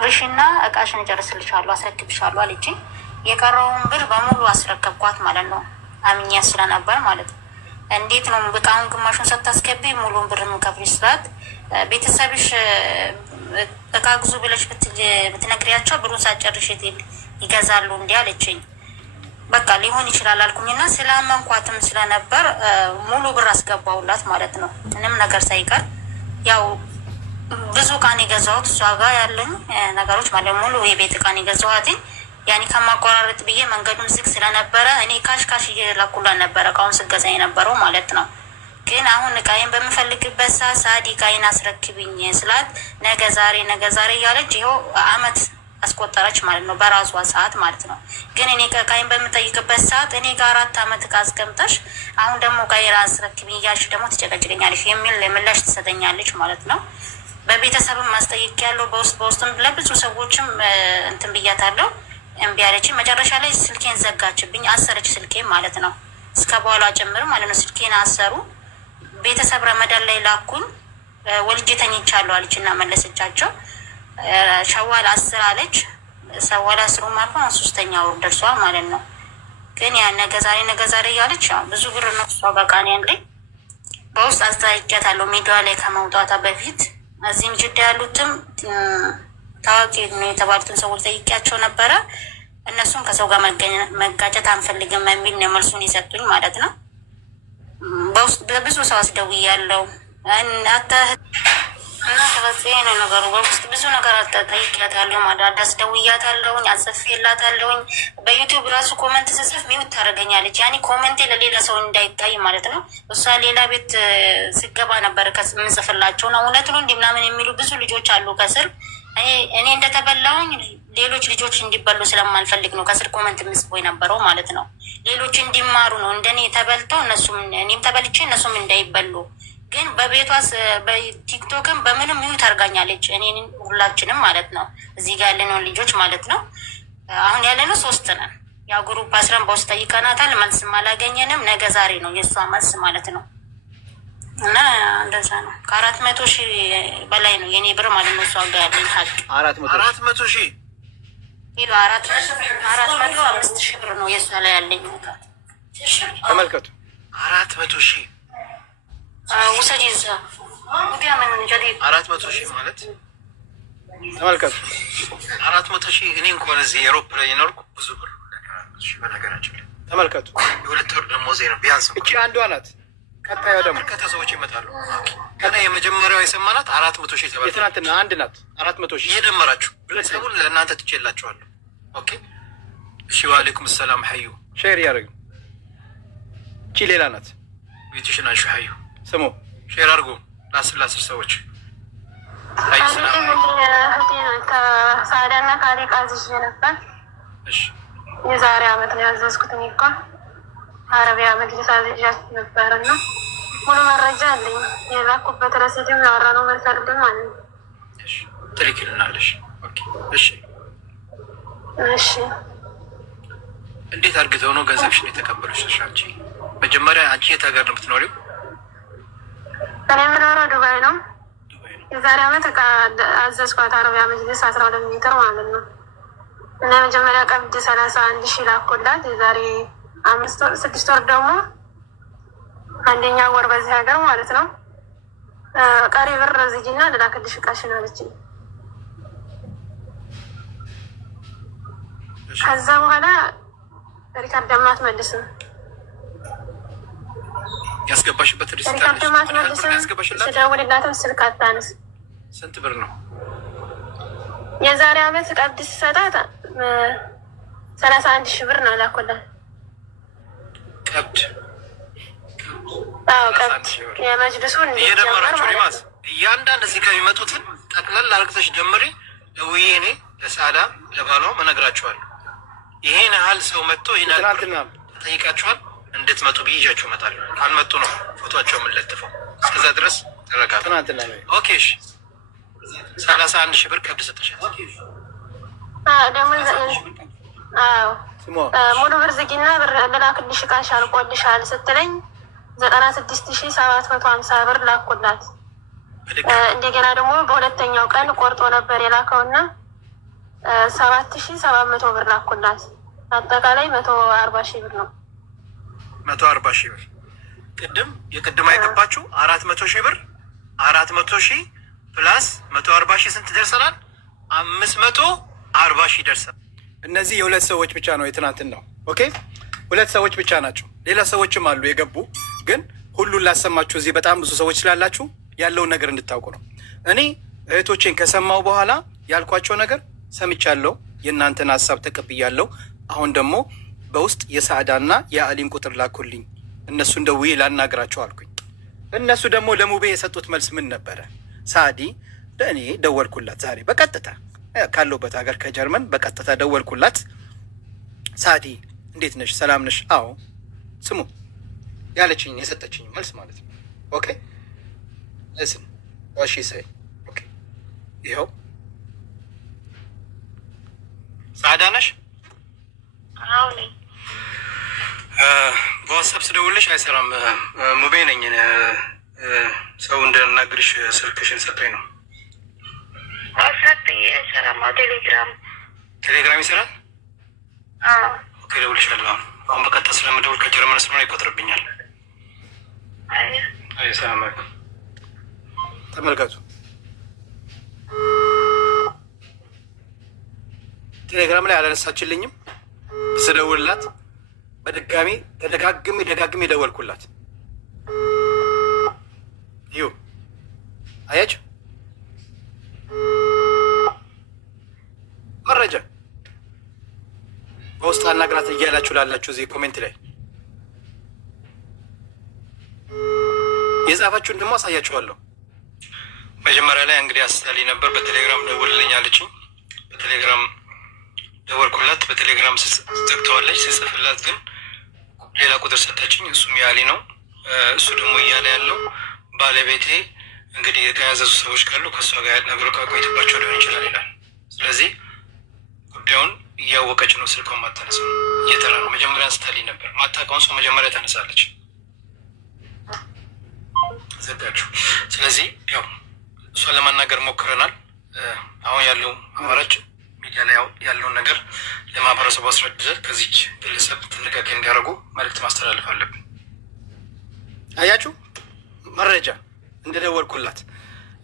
ብርሽና እቃሽን ጨርስልሻለሁ አስረክብሻለሁ አለችኝ። የቀረውን ብር በሙሉ አስረከብኳት ማለት ነው። አምኛ ስለነበር ማለት ነው። እንዴት ነው በቃውን ግማሹን ሳታስገቢ ሙሉን ብር የምከፍልሽ ስላት ቤተሰብሽ እቃ ግዙ ብለሽ ብትነግሪያቸው ብሩን ሳጨርሽ ይገዛሉ እንዲህ አለችኝ። በቃ ሊሆን ይችላል አልኩኝና ስላመንኳትም ስለነበር ሙሉ ብር አስገባውላት ማለት ነው። ምንም ነገር ሳይቀር ያው ብዙ እቃን የገዛሁት እሷ ጋር ያለኝ ነገሮች ማለት ሙሉ የቤት እቃን የገዛኋትኝ ያኔ ከማቆራረጥ ብዬ መንገዱን ዝግ ስለነበረ እኔ ካሽ እየላኩላት ነበረ እቃውን ስገዛ የነበረው ማለት ነው። ግን አሁን እቃዬን በምፈልግበት ሰዓት ሳዲ እቃዬን አስረክብኝ ስላት ነገ ዛሬ እያለች ይኸው አመት አስቆጠረች ማለት ነው። በራሷ ሰዓት ማለት ነው። ግን እኔ እቃዬን በምጠይቅበት ሰዓት እኔ ጋር 4 አመት እቃ አስቀምጠሽ አሁን ደግሞ እቃዬን አስረክብኝ እያልሽ ደግሞ ትጨቀጭቀኛለሽ የሚል ምላሽ ትሰጠኛለች ማለት ነው። በቤተሰብም ማስጠየቅ ያለው በውስጥም ለብዙ ሰዎችም እንትን ብያታለሁ። እምቢ አለችኝ። መጨረሻ ላይ ስልኬን ዘጋችብኝ፣ አሰረች ስልኬን ማለት ነው። እስከ በኋላ ጭምር ማለት ነው። ስልኬን አሰሩ። ቤተሰብ ረመዳን ላይ ላኩኝ። ወልጄ ተኝቻለሁ አለች እና መለሰቻቸው። ሸዋል 10 አለች። ሸዋል 10 ማለት ነው 3ኛ ወር ደርሷል ማለት ነው። ግን ያ ነገ ዛሬ እያለች ያው ብዙ ብር ነው እሷ በቃ እኔ ያለኝ በውስጥ አስተያየቻታለሁ ሚዲያ ላይ ከመውጣቷ በፊት እዚህም ጅዳ ያሉትም ታዋቂ ነው የተባሉትን ሰዎች ጠይቄያቸው ነበረ። እነሱም ከሰው ጋር መጋጨት አንፈልግም የሚል ነው መልሱን የሰጡኝ ማለት ነው። በውስጥ በብዙ ሰው አስደውያለሁ እና ተበጽዬ ነው ነገሩ። በውስጥ ብዙ ነገር ጠይቄያታለሁ ማለት አስደውያታለሁኝ፣ አጽፌላታለሁኝ። በዩቲዩብ ራሱ ኮመንት ስጽፍ ሚውት ታደርገኛለች። ያኔ ኮመንቴ ለሌላ ሰው እንዳይታይ ማለት ነው። እሷ ሌላ ቤት ስገባ ነበር ከምንጽፍላቸው ነው። እውነት ነው እንዲህ ምናምን የሚሉ ብዙ ልጆች አሉ ከስር። እኔ እንደተበላሁኝ ሌሎች ልጆች እንዲበሉ ስለማልፈልግ ነው ከስር ኮመንት የምጽፎ የነበረው ማለት ነው። ሌሎች እንዲማሩ ነው እንደኔ ተበልተው እኔም ተበልቼ እነሱም እንዳይበሉ። ግን በቤቷ በቲክቶክም በምንም ሚውት አድርጋኛለች። እኔን ሁላችንም ማለት ነው። እዚህ ጋር ያለነው ልጆች ማለት ነው። አሁን ያለነው 3 ነን። ያ ግሩፕ አስረን በውስጥ ጠይቀናታል። መልስም አላገኘንም። ነገ ዛሬ ነው የእሷ መልስ ማለት ነው። እና እንደዛ ነው። ከ400,000 በላይ ነው የኔ ብር ማለት ነው። እሷ ጋር ያለኝ ሀቅ 400,000 ይሉ 405,000 ብር ነው የእሷ ላይ ያለኝ ነገር። ተመልከቱ 400,000 ውሰጅ ይዛ ወዲያ ምን እንጀዲ 400,000 ማለት ተመልከቱ 400,000 እኔ እንኳን እዚህ የአውሮፓ ላይ የኖርኩ ብዙ ብር በነገራችን ላይ ተመልከቱ። የ2 ወር ደሞዜ ነው ቢያንስ። እቺ አንዷ ናት። ቀጣዩ ደግሞ ከተሰዎች ይመጣሉ። ከኔ የመጀመሪያው የሰማናት 400,000 ተባለ። የትናንትና አንድ ናት 400,000 እየደመራችሁ ቤተሰቡን ለእናንተ ትቼላችኋለሁ። ኦኬ እሺ። ወአለይኩም ሰላም ሐዩ ሼር ያደርግ። እቺ ሌላ ናት። ቤትሽን አንሹ ሐዩ ስሙ ሼር አድርጉ ለ10 ሰዎች። አይ ሰላም ከሳዳና ካሪቃ ዝሽ ነበር። እሺ የዛሬ አመት ነው ያዘዝኩት። እኔ እኮ አረቢያ መጅሊስ አዝዣት ነበርና ሙሉ መረጃ አለኝ። የላኩበት ረሲድም ያወራነው መልካልብን ማለት ነው። እሺ ትልክልናለሽ። ኦኬ እሺ እሺ። እንዴት አድርገው ነው ገንዘብሽን የተቀበሉሽ? አንቺ መጀመሪያ አንቺ የት ሀገር ነው የምትኖሪው? እኔ የምኖረው ዱባይ ነው። የዛሬ አመት እቃ አዘዝኳት አረቢያ መጅሊስ 12 ሜትር ማለት ነው። እና መጀመሪያ ቀብድ 31,000 ላኩላት። የዛሬ 6 ወር ደግሞ 1ኛ ወር በዚህ ሀገር ማለት ነው። ቀሪ ብር ዝጊና ልላክልሽ እቃሽን አለችኝ። ከዛ በኋላ ሪካርድ አትመልስም። ያስገባሽበት ሪካርድ አትመልስም። ስደውልላትም ስልክ አታነስ። ስንት ብር ነው? የዛሬ አመት ቀብድ ሲሰጣት 31,000 ብር ነው ላኩላት። ቀብድ? አዎ ቀብድ የመጅልሱን እየደመራችሁ ሪማስ እያንዳንድ እዚህ ከሚመጡትን ጠቅለል አርግተሽ ደምሪ። ለውዬ እኔ ለሳዳ ለባሏም እነግራችኋለሁ። ይሄን ያህል ሰው መጥቶ ይናል ጠይቃችኋል እንድትመጡ ብዬ ይዣችሁ እመጣለሁ። ካልመጡ ነው ፎቶቸው የምንለጥፈው። እስከዛ ድረስ ተረጋጋ። ኦኬ እሺ። 31,000 ብር ቀብድ ሰጠሻት። ደግሞ ሙሉ ብር ዝጊና ብር ልላክልሽ እቃሽ አልቆልሻል ስትለኝ 96,750 ብር ላኩላት። እንደገና ደግሞ በሁለተኛው ቀን ቆርጦ ነበር የላከውና 7,700 ብር ላኩላት። አጠቃላይ 140,000 ብር ነው። 140,000 ብር ቅድም አይገባችሁ 400,000 ብር 400,000 ፕላስ 140,000 ስንት ደርሰናል? 540,000 ደርሰናል። እነዚህ የሁለት ሰዎች ብቻ ነው የትናንትን ነው። ኦኬ 2 ሰዎች ብቻ ናቸው። ሌላ ሰዎችም አሉ የገቡ ግን ሁሉን ላሰማችሁ እዚህ በጣም ብዙ ሰዎች ስላላችሁ ያለውን ነገር እንድታውቁ ነው። እኔ እህቶቼን ከሰማው በኋላ ያልኳቸው ነገር ሰምቻለሁ። የእናንተን ሀሳብ ተቀብያለሁ። አሁን ደግሞ በውስጥ የሳዕዳና የአሊም ቁጥር ላኩልኝ፣ እነሱን ደውዬ ላናግራቸው አልኩኝ። እነሱ ደግሞ ለሙቤ የሰጡት መልስ ምን ነበረ? ሳዕዲ ለእኔ ደወልኩላት ዛሬ በቀጥታ ካለሁበት ሀገር ከጀርመን በቀጥታ ደወልኩላት። ሳዕዲ እንዴት ነሽ? ሰላም ነሽ? አዎ ስሙ ያለችኝ የሰጠችኝ መልስ ማለት ነው። ኦኬ እስም ዋሺ ሳይ ኦኬ ይኸው ሳዕዳ ነሽ? አዎ ነኝ። በዋትሳፕ ስደውልሽ አይሰራም። ሙቤ ነኝ። ሰው እንደናግርሽ ስልክሽን ሰጠኝ ነው። ዋትሳፕ አይሰራም። ቴሌግራም ይሰራል? ኦኬ እደውልልሻለሁ። አሁን በቀጥታ ስለምደውል ከጀርመን ስለሆነ ይቆጥርብኛል። አይ ሰላም አለይኩም። ተመልከቱ ቴሌግራም ላይ አላነሳችልኝም። ስደውልላት በድጋሚ ደጋግሜ ደወልኩላት። ይሁ አያችሁ መረጃ በውስጥ አናግራት እያላችሁ ላላችሁ እዚህ ኮሜንት ላይ የጻፋችሁን ደግሞ አሳያችኋለሁ። መጀመሪያ ላይ እንግዲህ አስታሊ ነበር በቴሌግራም ደውልልኝ አለችኝ። በቴሌግራም ደወልኩላት። በቴሌግራም ዘግተዋለች። ስጽፍላት ግን ሌላ ቁጥር ሰጠችኝ። እሱም ያሊ ነው። እሱ ደግሞ እያለ ያለው ባለቤቴ እንግዲህ የተያዘዙ ሰዎች ካሉ ከእሷ ጋር ነገሩ ካቆይትባቸው ሊሆን ይችላል ይላል። ስለዚህ ጉዳዩን እያወቀች ነው ስልኳን ማታነሳው። እየተራ ነው። መጀመሪያ አስታሊ ነበር። ማታውቀውን ሰው መጀመሪያ ታነሳለች። ዘጋችሁ። ስለዚህ ያው እሷን ለማናገር ሞክረናል። አሁን ያለው አማራጭ ሚዲያ ላይ ያለውን ነገር ለማህበረሰቡ አስረድተን ከዚች ግለሰብ ጥንቃቄ እንዲያደርጉ መልዕክት ማስተላለፍ አለብን። አያችሁ መረጃ እንደደወልኩላት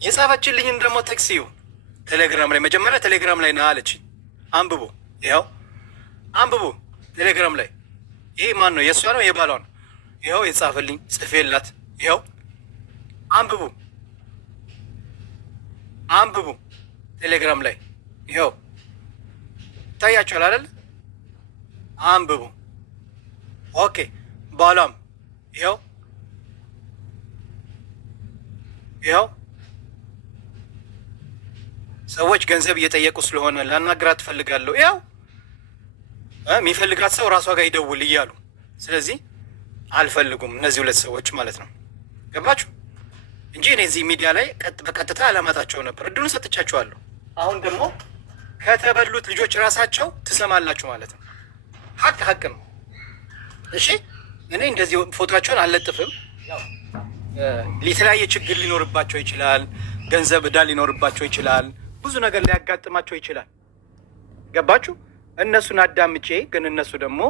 የጻፈችልኝን ደግሞ ቴክስዩ ቴሌግራም ላይ መጀመሪያ ቴሌግራም ላይ ና አለችኝ። አንብቡ፣ ይኸው አንብቡ ቴሌግራም ላይ። ይህ ማን ነው? የእሷ ነው የባሏ ነው? ይኸው የጻፈልኝ ጽፌላት፣ ይኸው አንብቡ አንብቡ ቴሌግራም ላይ ይኸው ታያችኋል አይደል? አንብቡ። ኦኬ ባሏም ይኸው ሰዎች ገንዘብ እየጠየቁ ስለሆነ ላናግራት ትፈልጋለሁ። ይኸው የሚፈልጋት ሰው ራሷ ጋር ይደውል እያሉ ስለዚህ አልፈልጉም እነዚህ 2 ሰዎች ማለት ነው። ገባችሁ? እንጂ እኔ እዚህ ሚዲያ ላይ በቀጥታ አላማታቸው ነበር። እድሉን ሰጥቻችኋለሁ። አሁን ደግሞ ከተበሉት ልጆች ራሳቸው ትሰማላችሁ ማለት ነው። ሀቅ ነው። እሺ እኔ እንደዚህ ፎቶቸውን አልለጥፍም። የተለያየ ችግር ሊኖርባቸው ይችላል። ገንዘብ ዕዳ ሊኖርባቸው ይችላል። ብዙ ነገር ሊያጋጥማቸው ይችላል። ገባችሁ? እነሱን አዳምጬ ግን እነሱ ደግሞ